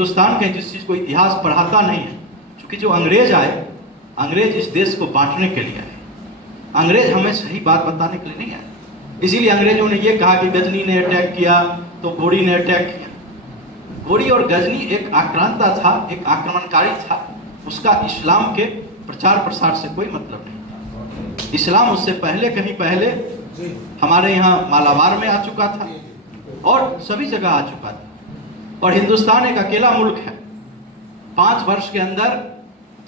हिंदुस्तान का जिस चीज़ को इतिहास पढ़ाता नहीं है, क्योंकि जो अंग्रेज आए, अंग्रेज इस देश को बांटने के लिए आए, अंग्रेज हमें सही बात बताने के लिए नहीं आए। इसीलिए अंग्रेजों ने यह कहा कि गजनी ने अटैक किया तो गोरी ने अटैक किया। गोरी और गजनी एक आक्रांता था, एक आक्रमणकारी था, उसका इस्लाम के प्रचार प्रसार से कोई मतलब नहीं। इस्लाम उससे पहले, कहीं पहले हमारे यहाँ मालाबार में आ चुका था और सभी जगह आ चुका था। और हिंदुस्तान एक अकेला मुल्क है, 5 वर्ष के अंदर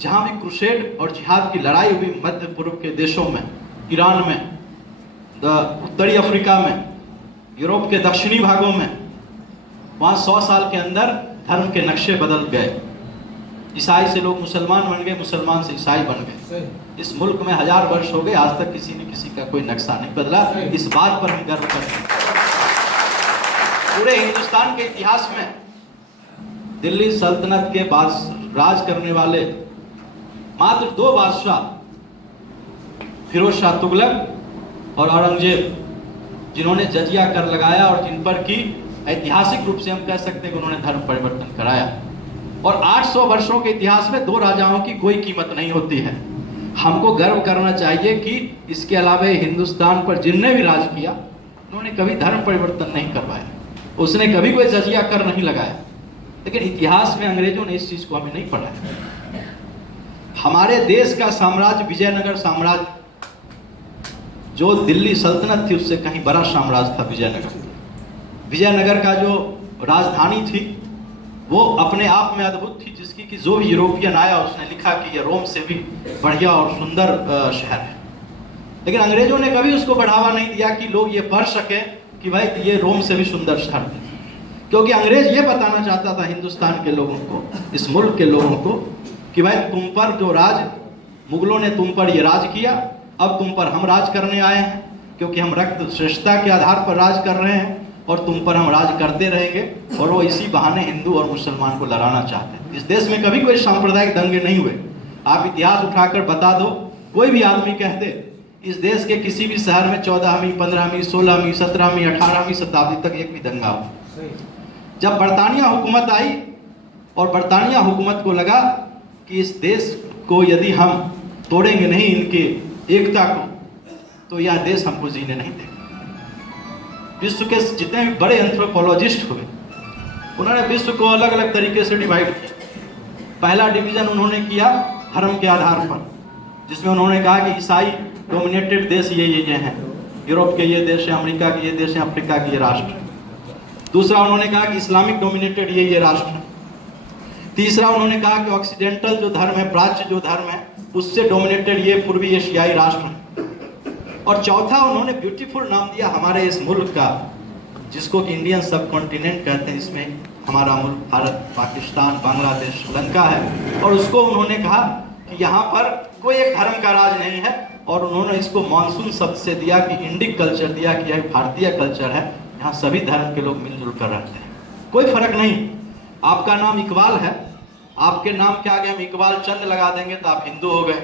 जहां भी क्रूसेड और जिहाद की लड़ाई हुई मध्य पूर्व के देशों में, ईरान में, उत्तरी अफ्रीका में, यूरोप के दक्षिणी भागों में, वहां 100 साल के अंदर धर्म के नक्शे बदल गए। ईसाई से लोग मुसलमान बन गए, मुसलमान से ईसाई बन गए। इस मुल्क में 1000 वर्ष हो गए, आज तक किसी ने किसी का कोई नक्शा नहीं बदला। इस बात पर हम गर्व करते हैं। पूरे हिंदुस्तान के इतिहास में दिल्ली सल्तनत के बाद राज करने वाले मात्र 2 बादशाह, फिरोज शाह तुगलक और औरंगजेब, जिन्होंने जजिया कर लगाया और जिन पर की ऐतिहासिक रूप से हम कह सकते हैं कि उन्होंने धर्म परिवर्तन कराया। और 800 वर्षों के इतिहास में 2 राजाओं की कोई कीमत नहीं होती है। हमको गर्व करना चाहिए कि इसके अलावा हिंदुस्तान पर जिनने भी राज किया, उन्होंने कभी धर्म परिवर्तन नहीं करवाया, उसने कभी कोई जजिया कर नहीं लगाया। लेकिन इतिहास में अंग्रेजों ने इस चीज को हमें नहीं पढ़ाया। हमारे देश का साम्राज्य, विजयनगर साम्राज्य, जो दिल्ली सल्तनत थी उससे कहीं बड़ा साम्राज्य था विजयनगर। विजयनगर का जो राजधानी थी वो अपने आप में अद्भुत थी, जिसकी कि जो भी यूरोपियन आया उसने लिखा कि यह रोम से भी बढ़िया और सुंदर शहर है। लेकिन अंग्रेजों ने कभी उसको बढ़ावा नहीं दिया कि लोग ये पढ़ सके कि भाई ये रोम से भी सुंदर शहर है, क्योंकि अंग्रेज ये बताना चाहता था हिंदुस्तान के लोगों को, इस मुल्क के लोगों को, कि भाई तुम पर जो राज, मुगलों ने तुम पर ये राज किया, अब तुम पर हम राज करने आए हैं, क्योंकि हम रक्त श्रेष्ठता के आधार पर राज कर रहे हैं और तुम पर हम राज करते रहेंगे। और वो इसी बहाने हिंदू और मुसलमान को लड़ाना चाहते हैं। इस देश में कभी कोई सांप्रदायिक दंगे नहीं हुए। आप इतिहास उठाकर बता दो, कोई भी आदमी कहते इस देश के किसी भी शहर में 14वीं, 15वीं, 16वीं, 17वीं, 18वीं शताब्दी तक एक भी दंगा हुआ। जब बरतानिया हुकूमत आई और बरतानिया हुकूमत को लगा कि इस देश को यदि हम तोड़ेंगे नहीं इनके एकता को, तो यह देश हमको जीने नहीं देगा। विश्व के जितने भी बड़े एंथ्रोपोलॉजिस्ट हुए, उन्होंने विश्व को अलग अलग तरीके से डिवाइड किया। पहला डिवीजन उन्होंने किया धर्म के आधार पर, जिसमें उन्होंने कहा कि ईसाई डोमिनेटेड देश ये हैं, यूरोप के ये देश हैं, अमेरिका के ये देश हैं, अफ्रीका के ये राष्ट्र। दूसरा उन्होंने कहा कि इस्लामिक डोमिनेटेड ये राष्ट्र हैं। तीसरा उन्होंने कहा कि ऑक्सीडेंटल जो धर्म है, प्राच्य जो धर्म है, उससे डोमिनेटेड ये पूर्वी एशियाई राष्ट्र हैं। और चौथा उन्होंने ब्यूटीफुल नाम दिया हमारे इस मुल्क का, जिसको कि इंडियन सब कॉन्टिनेंट कहते हैं। इसमें हमारा मुल्क भारत, पाकिस्तान, बांग्लादेश, श्रीलंका है। और उसको उन्होंने कहा कि यहाँ पर कोई एक धर्म का राज नहीं है। और उन्होंने इसको मानसून शब्द से दिया कि इंडिक कल्चर दिया, कि यह भारतीय कल्चर है, यहाँ सभी धर्म के लोग मिलजुल कर रहते हैं, कोई फर्क नहीं। आपका नाम इकबाल है, आपके नाम के आगे हम इकबाल चंद लगा देंगे तो आप हिंदू हो गए,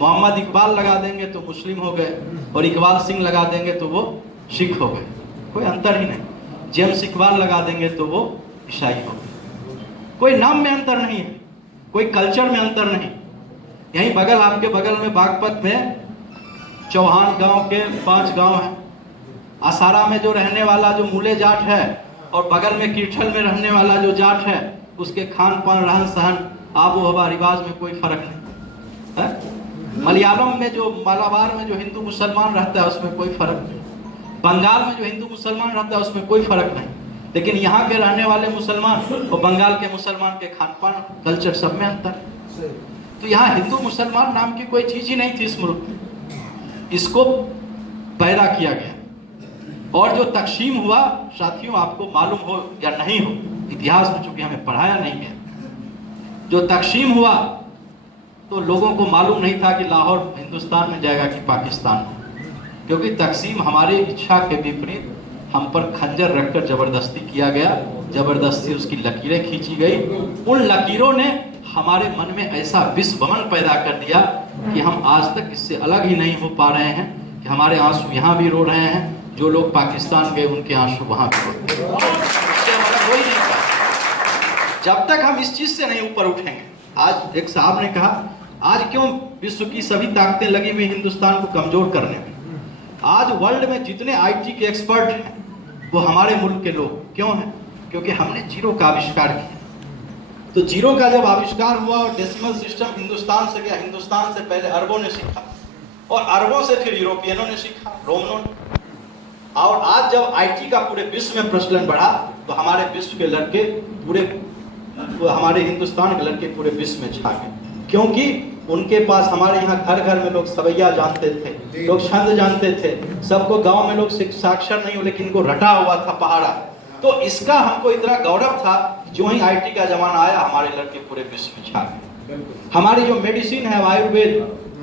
मोहम्मद इकबाल लगा देंगे तो मुस्लिम हो गए, और इकबाल सिंह लगा देंगे तो वो सिख हो गए, कोई अंतर ही नहीं। जेम्स इकबाल लगा देंगे तो वो ईसाई हो गए। कोई नाम में अंतर नहीं है, कोई कल्चर में अंतर नहीं। यहीं बगल, आपके बगल में बागपत में चौहान गांव के 5 गांव हैं। आसारा में जो रहने वाला जो मूले जाट है और बगल में कीठल में रहने वाला जो जाट है, उसके खान पान, रहन सहन, आबो हवा, रिवाज में कोई फर्क नहीं है। मलयालम में जो, मालाबार में जो हिंदू मुसलमान रहता है उसमें कोई फर्क नहीं। बंगाल में जो हिंदू मुसलमान रहता है उसमें कोई फर्क नहीं। लेकिन यहाँ के रहने वाले मुसलमान और बंगाल के मुसलमान के खान पान, कल्चर, सब में अंतर। तो यहाँ हिंदू मुसलमान नाम की कोई चीज ही नहीं थी इस मुल्क में। इसको पैदा किया गया। और जो तकसीम हुआ, साथियों आपको मालूम हो या नहीं हो, इतिहास में चूंकि हमें पढ़ाया नहीं गया, जो तकसीम हुआ तो लोगों को मालूम नहीं था कि लाहौर हिंदुस्तान में जाएगा कि पाकिस्तान में, क्योंकि तकसीम हमारी इच्छा के विपरीत हम पर खंजर रखकर जबरदस्ती किया गया, जबरदस्ती उसकी लकीरें खींची गई। उन लकीरों ने हमारे मन में ऐसा विस्वमन पैदा कर दिया कि हम आज तक इससे अलग ही नहीं हो पा रहे हैं, कि हमारे आंसू यहाँ भी रो रहे हैं, जो लोग पाकिस्तान गए उनके आंसू वहाँ भी रो रहे हैं। जब तक हम इस चीज से नहीं ऊपर उठेंगे। आज एक साहब ने कहा, आज क्यों विश्व की सभी ताकतें लगी हुई हिंदुस्तान को कमजोर करने में। आज वर्ल्ड में जितने आईटी के एक्सपर्ट हैं वो हमारे मुल्क के लोग क्यों हैं? क्योंकि हमने जीरो का आविष्कार किया। तो जीरो का जब आविष्कार हुआ और डेसिमल सिस्टम हिंदुस्तान से गया, हिंदुस्तान से पहले अरबों ने सीखा और अरबों से फिर यूरोपियनों ने सीखा, रोमनों ने। और आज जब आईटी का पूरे विश्व में प्रचलन बढ़ा तो हमारे विश्व के लड़के हमारे हिंदुस्तान के लड़के पूरे विश्व में छा गए, क्योंकि उनके पास हमारे यहाँ घर घर में लोग सवैया जानते थे, लोग छंद जानते थे, सबको गांव में लोग साक्षर नहीं हो लेकिन इनको रटा हुआ था पहाड़ा। तो इसका हमको इतना गौरव था, जो ही आईटी का जमाना आया हमारे लड़के पूरे विश्व में छा गए। हमारी जो मेडिसिन है आयुर्वेद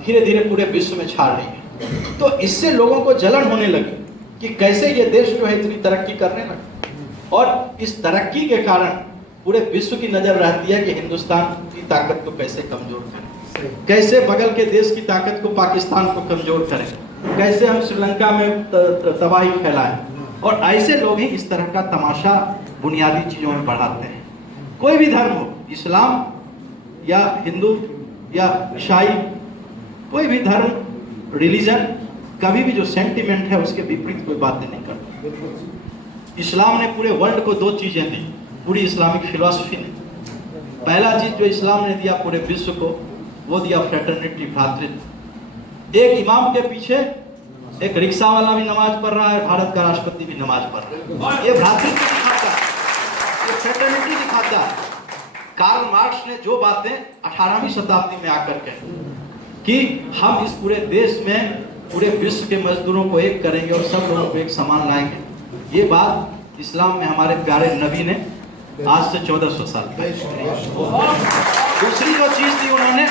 धीरे धीरे पूरे विश्व में छा रही है। तो इससे लोगों को जलन होने लगी कि कैसे ये देश जो है इतनी तरक्की करने लगे, और इस तरक्की के कारण पूरे विश्व की नजर रहती है कि हिंदुस्तान की ताकत को कैसे कमजोर करें, कैसे बगल के देश की ताकत को पाकिस्तान को कमजोर करें, कैसे हम श्रीलंका में तबाही फैलाएं। और ऐसे लोग ही इस तरह का तमाशा बुनियादी चीजों में बढ़ाते हैं। कोई भी धर्म हो, इस्लाम या हिंदू या ईसाई, कोई भी धर्म रिलीजन कभी भी जो सेंटिमेंट है उसके विपरीत कोई बातें नहीं करता। इस्लाम ने पूरे वर्ल्ड को दो चीजें दी, पूरी इस्लामिक फिलॉसफी ने। पहला चीज जो इस्लाम ने दिया पूरे विश्व को, वो दिया फ्रेटर्निटी, भ्रातृत्व। एक इमाम के पीछे एक रिक्शा वाला भी नमाज पढ़ रहा है, भारत का राष्ट्रपति भी नमाज पढ़ रहा है। ये भ्रातृत्व दिखाता है, ये फ्रेटर्निटी दिखाता है। कार्ल मार्क्स ने जो बातें 18वीं शताब्दी में आकर कही कि हम इस पूरे देश में पूरे विश्व के मजदूरों को एक करेंगे और सब लोगों को एक समान लाएंगे, ये बात इस्लाम में हमारे प्यारे नबी ने आज से 1400 साल पहले। दूसरी जो चीज दी उन्होंने,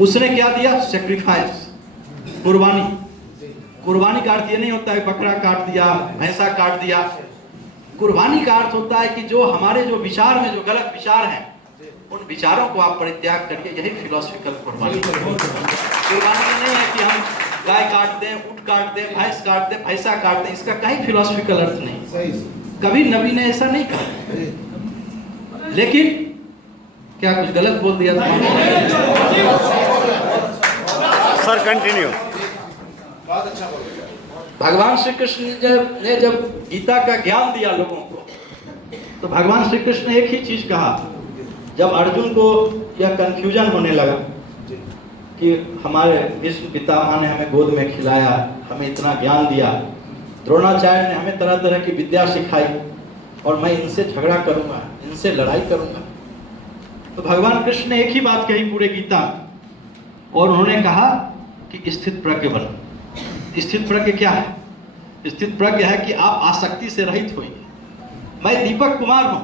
उसने क्या दिया? सेक्रीफाइस, कुर्बानी। कुर्बानी का अर्थ ये नहीं होता है बकरा काट दिया, भैंसा काट दिया। कुर्बानी का अर्थ होता है कि जो हमारे जो विचार में जो गलत विचार हैं उन विचारों को आप परित्याग करिए। यही फिलोसफिकल कुर्बानी। कुर्बानी नहीं है कि हम गाय काट दें, ऊंट काट दें, भैंस काट दें, भैंसा काट दें, इसका कहीं फिलोसफिकल अर्थ नहीं। कभी नबी ने ऐसा नहीं कहा। लेकिन क्या कुछ गलत बोल दिया? Sir continue. भगवान श्री कृष्ण ने जब गीता का ज्ञान दिया लोगों को, तो भगवान श्री कृष्ण ने एक ही चीज कहा। जब अर्जुन को यह कंफ्यूजन होने लगा कि हमारे विश्व पितामह ने हमें गोद में खिलाया, हमें इतना ज्ञान दिया, द्रोणाचार्य ने हमें तरह तरह की विद्या सिखाई और मैं इनसे झगड़ा करूंगा, इनसे लड़ाई करूंगा। तो भगवान कृष्ण ने एक ही बात कही पूरे गीता, और उन्होंने कहा कि स्थित प्रज्ञ बनो। स्थित प्रज्ञ क्या है? स्थित प्रज्ञ है कि आप आसक्ति से रहित होइए। मैं दीपक कुमार हूं,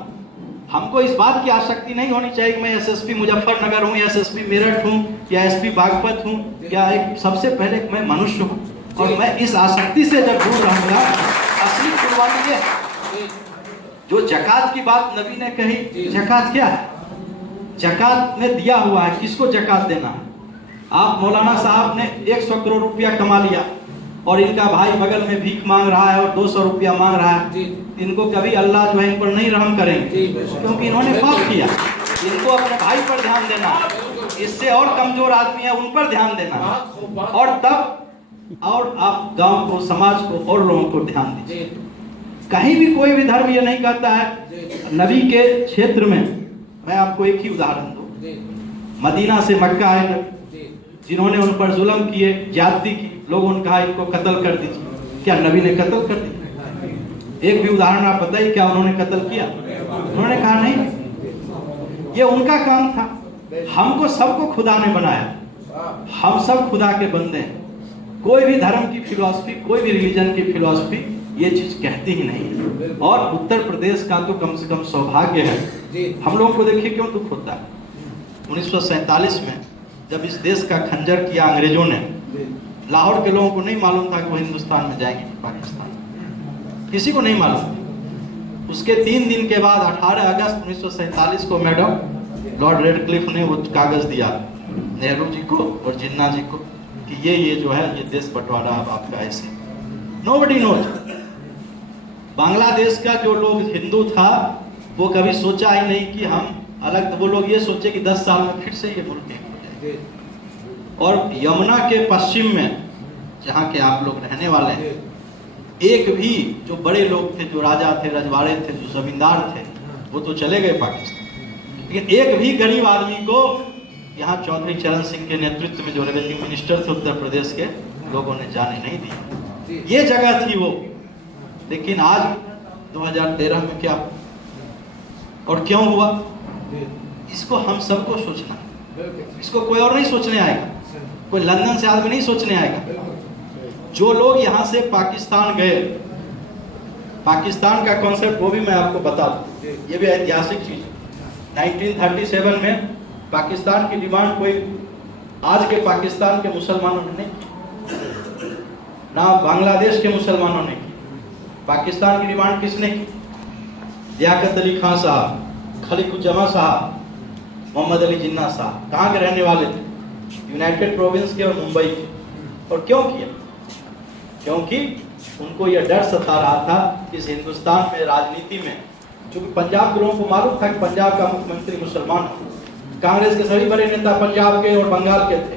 हमको इस बात की आसक्ति नहीं होनी चाहिए कि मैं एसएसपी मुजफ्फरनगर हूं, या एसएसपी मेरठ हूं, या एसपी बागपत हूं, या एक सबसे पहले मैं मनुष्य हूं। और मैं इस आसक्ति से जब दूर रहूंगा, असली कुर्बानी ये जो जकात की बात नबी ने कही, जकात क्या है? जकात में दिया हुआ है, किसको जकात देना है? आप मौलाना साहब ने 100 करोड़ रुपया कमा लिया और इनका भाई बगल में भीख मांग रहा है और 200 रुपया मांग रहा है, इनको कभी अल्लाह जो है इन पर नहीं रहम करेंगे, क्योंकि इन्होंने पाप किया। इनको अपने भाई पर ध्यान देना, इससे और कमजोर आदमी है उन पर ध्यान देना, और तब और आप गांव को, समाज को और लोगों को ध्यान दीजिए। कहीं भी कोई भी धर्म ये नहीं कहता है। नबी के क्षेत्र में मैं आपको एक ही उदाहरण दूं, मदीना से मक्का आए नबी, जिन्होंने उन पर जुल्म किए, ज्यादती की, लोगों ने कहा इनको कत्ल कर दीजिए। क्या नबी ने कत्ल कर दिया? एक भी उदाहरण आप बताइए, क्या उन्होंने कत्ल किया? उन्होंने कहा नहीं, ये उनका काम था। हमको सबको खुदा ने बनाया, हम सब खुदा के बंदे हैं। कोई भी धर्म की फिलॉसफी, कोई भी रिलीजन की फिलॉसफी ये चीज कहती ही नहीं है। और उत्तर प्रदेश का तो कम से कम सौभाग्य है। हम लोगों को देखिए क्यों दुख होता है। 1947 में जब इस देश का खंजर किया अंग्रेजों ने, लाहौर के लोगों को नहीं मालूम था कि वो हिंदुस्तान में जाएंगे पाकिस्तान, किसी को नहीं मालूम। उसके 3 दिन के बाद 18 अगस्त 1947 को मैडम लॉर्ड रेडक्लिफ ने वो कागज दिया नेहरू जी को और जिन्ना जी को कि ये जो है ये देश बंटवारा अब आपका ऐसे। Nobody knows. बांग्लादेश का जो लोग हिंदू था वो कभी सोचा ही नहीं कि हम अलग, वो लोग ये सोचे कि 10 साल में फिर से ये मुल्क एक हो जाए। और यमुना के पश्चिम में जहाँ के आप लोग रहने वाले हैं, एक भी जो बड़े लोग थे, जो राजा थे, रजवाड़े थे, जो जमींदार थे, वो तो चले गए पाकिस्तान, लेकिन एक भी गरीब आदमी को यहाँ चौधरी चरण सिंह के नेतृत्व में जो रेवेन्यू मिनिस्टर थे उत्तर प्रदेश के, लोगों ने जाने नहीं दिया। ये जगह थी वो। लेकिन आज 2013 में क्या और क्यों हुआ, इसको हम सबको सोचना है। इसको कोई और नहीं सोचने आएगा, कोई लंदन से आदमी नहीं सोचने आएगा। जो लोग यहाँ से पाकिस्तान गए, पाकिस्तान का कॉन्सेप्ट वो भी मैं आपको बता दूं, ये भी ऐतिहासिक चीज है। 1937 में पाकिस्तान की डिमांड कोई आज के पाकिस्तान के मुसलमानों ने नहीं की, ना बांग्लादेश के मुसलमानों ने की। पाकिस्तान की डिमांड किसने की? लियाकत अली खान साहब, खलीकुज्जमा साहब, मोहम्मद अली जिन्ना साहब। कहाँ के रहने वाले थे? यूनाइटेड प्रोविंस के और मुंबई के। और क्यों किया? क्योंकि उनको यह डर सता रहा था कि इस हिंदुस्तान में राजनीति में, क्योंकि पंजाब के लोगों को मालूम था कि पंजाब का मुख्यमंत्री मुसलमान है, कांग्रेस के सभी बड़े नेता पंजाब के और बंगाल के थे,